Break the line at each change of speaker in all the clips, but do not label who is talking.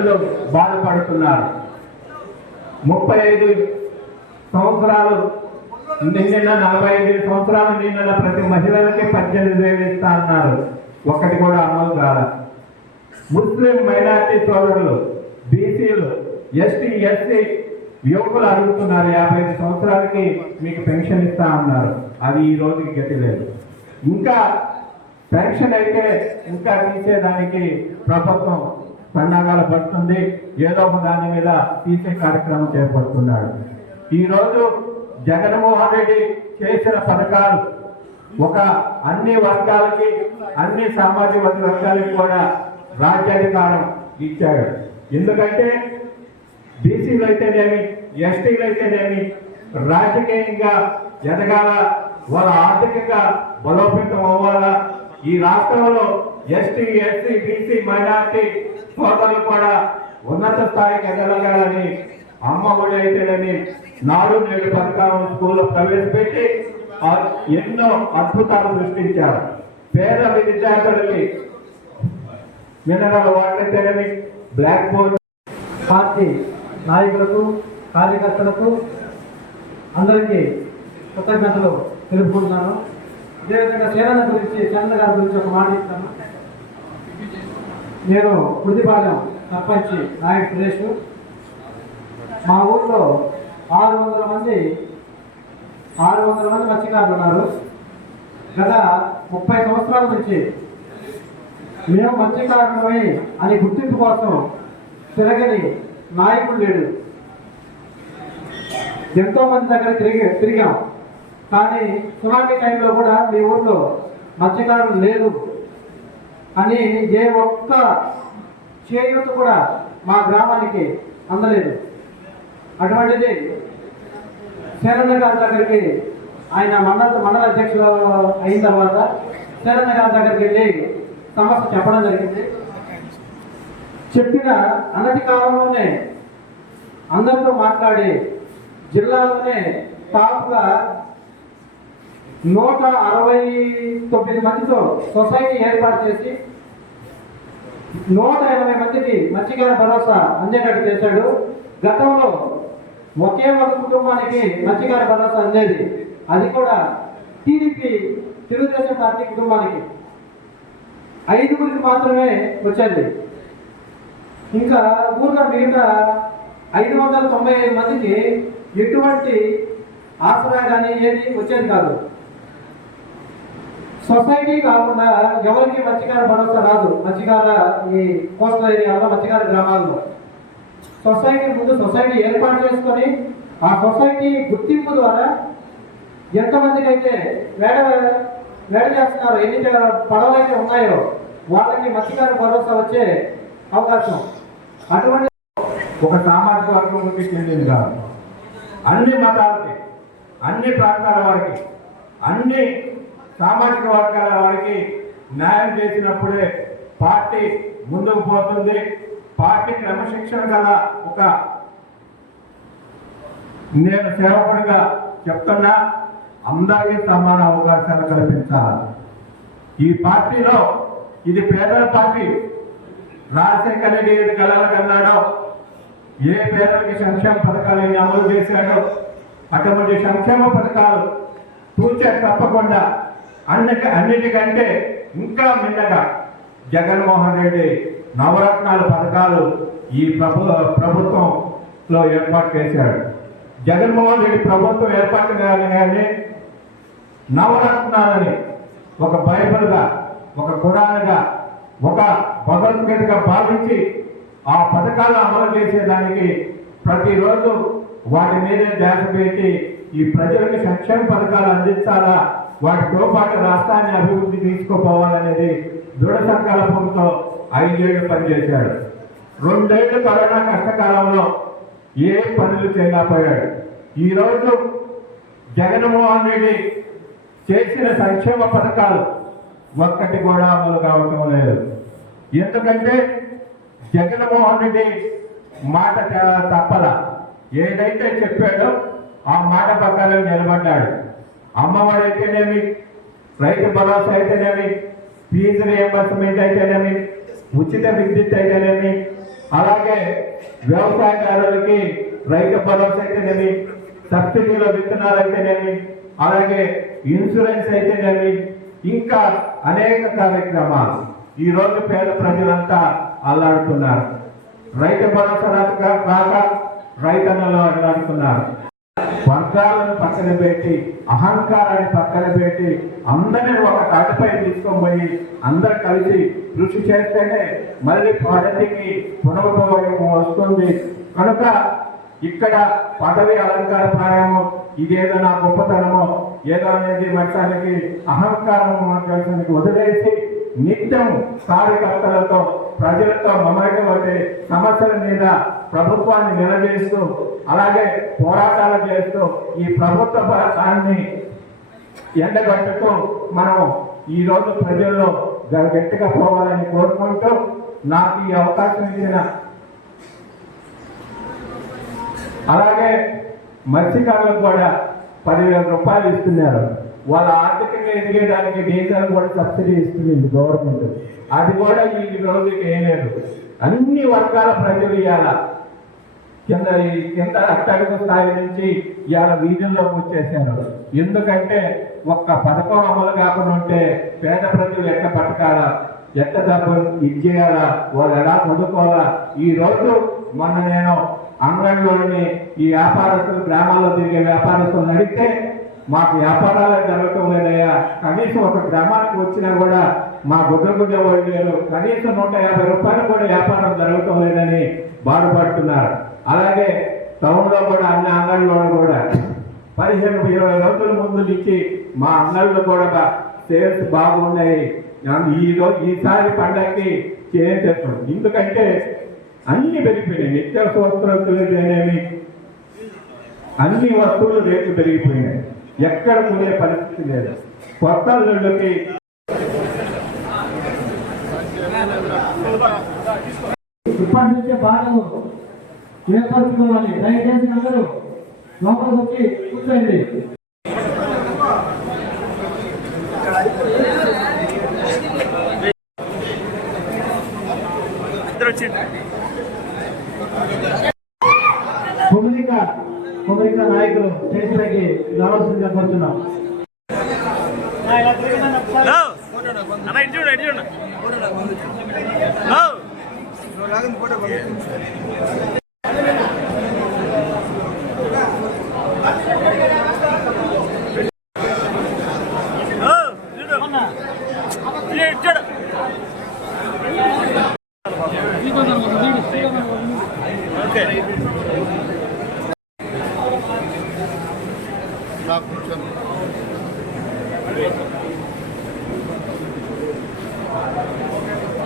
ప్రజలు బాధపడుతున్నారు. ముప్పై ఐదు సంవత్సరాలు నిన్న నలభై ఐదు సంవత్సరాలు నిన్న ప్రతి మహిళలకి పద్దెనిమిది వేలు ఇస్తా అన్నారు. ఒకటి కూడా అమలు కాల. ముస్లిం మైనార్టీ సోదరులు బీసీలు ఎస్టీ ఎస్సీ యువకులు అడుగుతున్నారు యాభై ఐదు సంవత్సరాలకి మీకు పెన్షన్ ఇస్తా అన్నారు. అది ఈ రోజుకి గతి లేదు. ఇంకా పెన్షన్ అయితే ఇంకా తీసేదానికి ప్రభుత్వం సన్నాగాలు పడుతుంది. ఏదో ఒక దాని మీద తీసే కార్యక్రమం చేపడుతున్నాడు. ఈ రోజు జగన్మోహన్ రెడ్డి చేసిన పథకాలు ఒక అన్ని వర్గాలకి అన్ని సామాజిక వర్గాలకి కూడా రాజ్యాధికారం ఇచ్చాడు. ఎందుకంటే బీసీలు అయితేనేమి ఎస్టీలు అయితేనేమి రాజకీయంగా ఎదగాల వాళ్ళ ఆర్థికంగా బలోపేతం అవ్వాలా? ఈ రాష్ట్రంలో ఎస్టీ ఎస్సీ బీసీ మైనార్టీ సోదరులు కూడా ఉన్నత స్థాయికి ఎదగలగాలని అమ్మ ఒడి అయితేనని నాడు నేడు పథకాలను స్కూల్లో ప్రవేశపెట్టి ఎన్నో అద్భుతాలు సృష్టించారు. పేద విద్యార్థులకి మినరల్ వాటర్ అయితేనేమి బ్లాక్ బోర్డ్
పార్టీ నాయకులకు కార్యకర్తలకు అందరికీ కృతజ్ఞతలు తెలుపుకుంటున్నాను. అదేవిధంగా సేవల గురించి చంద్ర గారి గురించి ఒక మాట ఇస్తాను నేను కుదిపాలెం సర్పంచ్ నాయక్ సురేష్. మా ఊర్లో ఆరు వందల మంది ఆరు వందల మంది మత్స్యకారులు ఉన్నారు. గత ముప్పై సంవత్సరాల నుంచి మేము మత్స్యకారులమై అని గుర్తింపు కోసం తిరగని నాయకుడు లేడు. ఎంతో మంది దగ్గర తిరిగి తిరిగాం. కానీ సునామీ టైంలో కూడా మీ ఊళ్ళో మత్స్యకారులు లేదు అని ఏ ఒక్క చేయూత కూడా మా గ్రామానికి అందలేదు. అటువంటిది శరణ గారి దగ్గరికి ఆయన మండల మండల అధ్యక్షులు అయిన తర్వాత శరణ గారి దగ్గరికి వెళ్ళి సమస్య చెప్పడం జరిగింది. చెప్పిన అన్నటి కాలంలోనే అందరితో మాట్లాడి జిల్లాలోనే టాప్గా నూట అరవై తొమ్మిది మందితో సొసైటీ ఏర్పాటు చేసి నూట ఎనభై మందికి మత్స్యకార భరోసా అందేటట్టు చేశాడు. గతంలో ఒకే ఒక కుటుంబానికి మత్స్యకార భరోసా అందేది. అది కూడా టీడీపీ తెలుగుదేశం పార్టీ కుటుంబానికి. ఐదుగురికి మాత్రమే వచ్చేది. ఇంకా ఊర్లో మిగతా ఐదు వందల తొంభై ఐదు మందికి ఎటువంటి ఆసరా కానీ ఏది వచ్చేది కాదు. సొసైటీ కాకుండా ఎవరికి మత్స్యకార భరోసా రాదు. మత్స్యకార ఈ కోస్టల్ ఏరియాలో మత్స్యకార గ్రామాల్లో. సొసైటీ ముందు సొసైటీ ఏర్పాటు చేసుకొని ఆ సొసైటీ గుర్తింపు ద్వారా ఎంతమందికి అయితే వేడ వేడ చేస్తున్నారో ఎన్ని పడవలైతే ఉన్నాయో వాళ్ళకి మత్స్యకార భరోసా వచ్చే అవకాశం. అటువంటి
ఒక సామాజిక వర్గంకి చెందింది కాదు. అన్ని మతాలకి అన్ని ప్రాంతాల వారికి అన్ని సామాజిక వర్గాల వారికి న్యాయం చేసినప్పుడే పార్టీ ముందుకు పోతుంది. పార్టీ క్రమశిక్షణ గల ఒక నేను సేవకుడిగా చెప్తున్నా అందరికీ సమాన అవకాశాలు కల్పించాలి. ఈ పార్టీలో ఇది పేదల పార్టీ. రాజశేఖర రెడ్డి ఏది ఏ పేదలకి సంక్షేమ పథకాలని అమలు చేశాడో? అటువంటి సంక్షేమ పథకాలు తూచే తప్పకుండా అన్నిటి అన్నిటికంటే ఇంకా మిన్నగా జగన్మోహన్ రెడ్డి నవరత్నాల పథకాలు ఈ ప్రభు ప్రభుత్వంలో ఏర్పాటు చేశాడు జగన్మోహన్ రెడ్డి ప్రభుత్వం ఏర్పాటు కానీ నవరత్నాలని ఒక బైబిల్గా ఒక కురాన్గా ఒక భగవద్గీతగా భావించి ఆ పథకాలు అమలు చేసేదానికి ప్రతిరోజు వాటి మీదే ధ్యాస పెట్టి ఈ ప్రజలకు సంక్షేమ పథకాలు అందించాలా? వాటితో పాటు రాష్ట్రాన్ని అభివృద్ధి తీసుకుపోవాలనేది దృఢ సంకల్పంతో ఐదేళ్ళు పనిచేశాడు. రెండేళ్ళు కరోనా కష్టకాలంలో ఏ పనులు చేయలేకపోయాడు. ఈరోజు జగన్మోహన్ రెడ్డి చేసిన సంక్షేమ పథకాలు ఒక్కటి కూడా అమలు కావటం లేదు. ఎందుకంటే జగన్మోహన్ రెడ్డి మాట తప్పల. ఏదైతే చెప్పాడో ఆ మాట ప్రకారం నిలబడ్డాడు. అమ్మఒడి అయితేనేమి రైతు భరోసా అయితేనేమి? ఫీజు రియంబర్స్మెంట్ అయితేనేమి? ఉచిత విద్యుత్ అయితేనేమి? అలాగే వ్యవసాయదారులకి రైతు భరోసా అయితేనేమి? సబ్సిడీలో విత్తనాలు అయితేనేమి? అలాగే ఇన్సూరెన్స్ అయితేనేమి? ఇంకా అనేక కార్యక్రమాలు. ఈ రోజు పేద ప్రజలంతా అల్లాడుతున్నారు. రైతు భరోసా రాక రాక రైతన్నలు అల్లాడుతున్నారు. వర్గాలను పక్కన పెట్టి అహంకారాన్ని పక్కన పెట్టి అందరినీ ఒక తాటిపై తీసుకొని పోయి అందరు కలిసి కృషి చేస్తేనే మళ్ళీ ప్రగతికి పునరుపయోగం వస్తుంది. కనుక ఇక్కడ పదవి అలంకార ప్రాయము ఇదేదో నా గొప్పతనమో ఏదో అనేది మనుషానికి అహంకారం మనుషానికి వదిలేసి నిత్యం కార్యకర్తలతో ప్రజలతో మమేకమవుతే సమస్యల మీద ప్రభుత్వాన్ని నిలదీస్తూ అలాగే పోరాటాలు చేస్తూ ఈ ప్రభుత్వ పథకాన్ని ఎండగట్టుతూ మనం ఈ రోజు ప్రజల్లో గట్టిగా పోవాలని కోరుకుంటూ నాకు ఈ అవకాశం ఇచ్చిన అలాగే మత్స్యకారులకు కూడా పదివేల రూపాయలు ఇస్తున్నారు. వాళ్ళ ఆర్థికంగా ఎదిగేదానికి డీజిల్ కూడా సబ్సిడీ ఇస్తుంది గవర్నమెంట్. అది కూడా ఈ రోజుకి వేయలేదు అన్ని వర్గాల ప్రజలు ఇవాళ కింద కింద అట్టడుగు స్థాయి నుంచి ఇవాళ వీధుల్లోకి వచ్చేసారు ఎందుకంటే ఒక్క పథకం అమలు కాకుండా ఉంటే పేద ప్రజలు ఎట్ట బతకాలా? ఎట్ట డబ్బు ఇది చేయాలా వాళ్ళు ఎలా చదువుకోవాలా? ఈ రోజు మొన్న నేను అంగన్లోని ఈ వ్యాపారస్తులు గ్రామాల్లో తిరిగే వ్యాపారస్తులు అడిగితే మాకు వ్యాపారాలే జరగటం లేదయ్యా కనీసం ఒక గ్రామానికి వచ్చినా కూడా మా గుడ్డ గుడ్డ వాళ్ళు లేరు. కనీసం నూట యాభై రూపాయలు కూడా వ్యాపారం జరగటం లేదని బాధపడుతున్నారు. అలాగే టౌన్లో కూడా అన్ని అంగళ్ళలో కూడా పదిహేను ఇరవై రోజుల ముందు నుంచి మా అంగళ్ళు కూడా సేల్స్ బాగున్నాయి. ఈ రోజు ఈసారి పండగకి చేయించేస్తాం. ఎందుకంటే అన్ని పెరిగిపోయినాయి. నిత్యావసర వస్తువులనేవి అన్ని వస్తువులు రేట్లు పెరిగిపోయినాయి. ఎక్కడ కొనే పరిస్థితి లేదు. కొత్త అల్లుళ్ళకి
ఇప్పటి నుంచే బాధలు ఏర్పరచుకోవాలి దయచేసి అందరూ లోపలికి వచ్చి కూర్చోండి. కుమరిక అమెరికా నాయకులు స్టేజ్ పైకి రావాల్సిందిగా
ఇచ్చాడు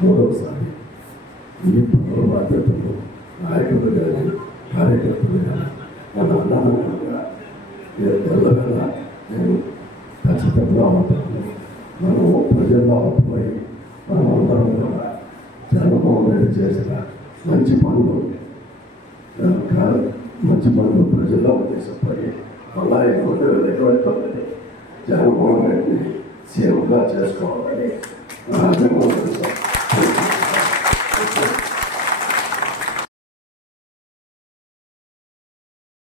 మూడవసారి ఈ పనుల బాధ్యతలు నాయకులు కానీ కార్యకర్తలు కానీ మన అన్నదమ్ములుగా నేను ఖచ్చితంగా ఉంటాను మనము ప్రజల్లో అవుతాయి మనం అందరం కూడా జగన్మోహన్ రెడ్డి చేసిన మంచి పనులు మంచి పనులు ప్రజల్లో ఉద్దేశపడి మళ్ళా ఎటువంటి ఎటువంటి జగన్మోహన్ రెడ్డిని సీఎంగా చేసుకోవాలని. ఆనందంగా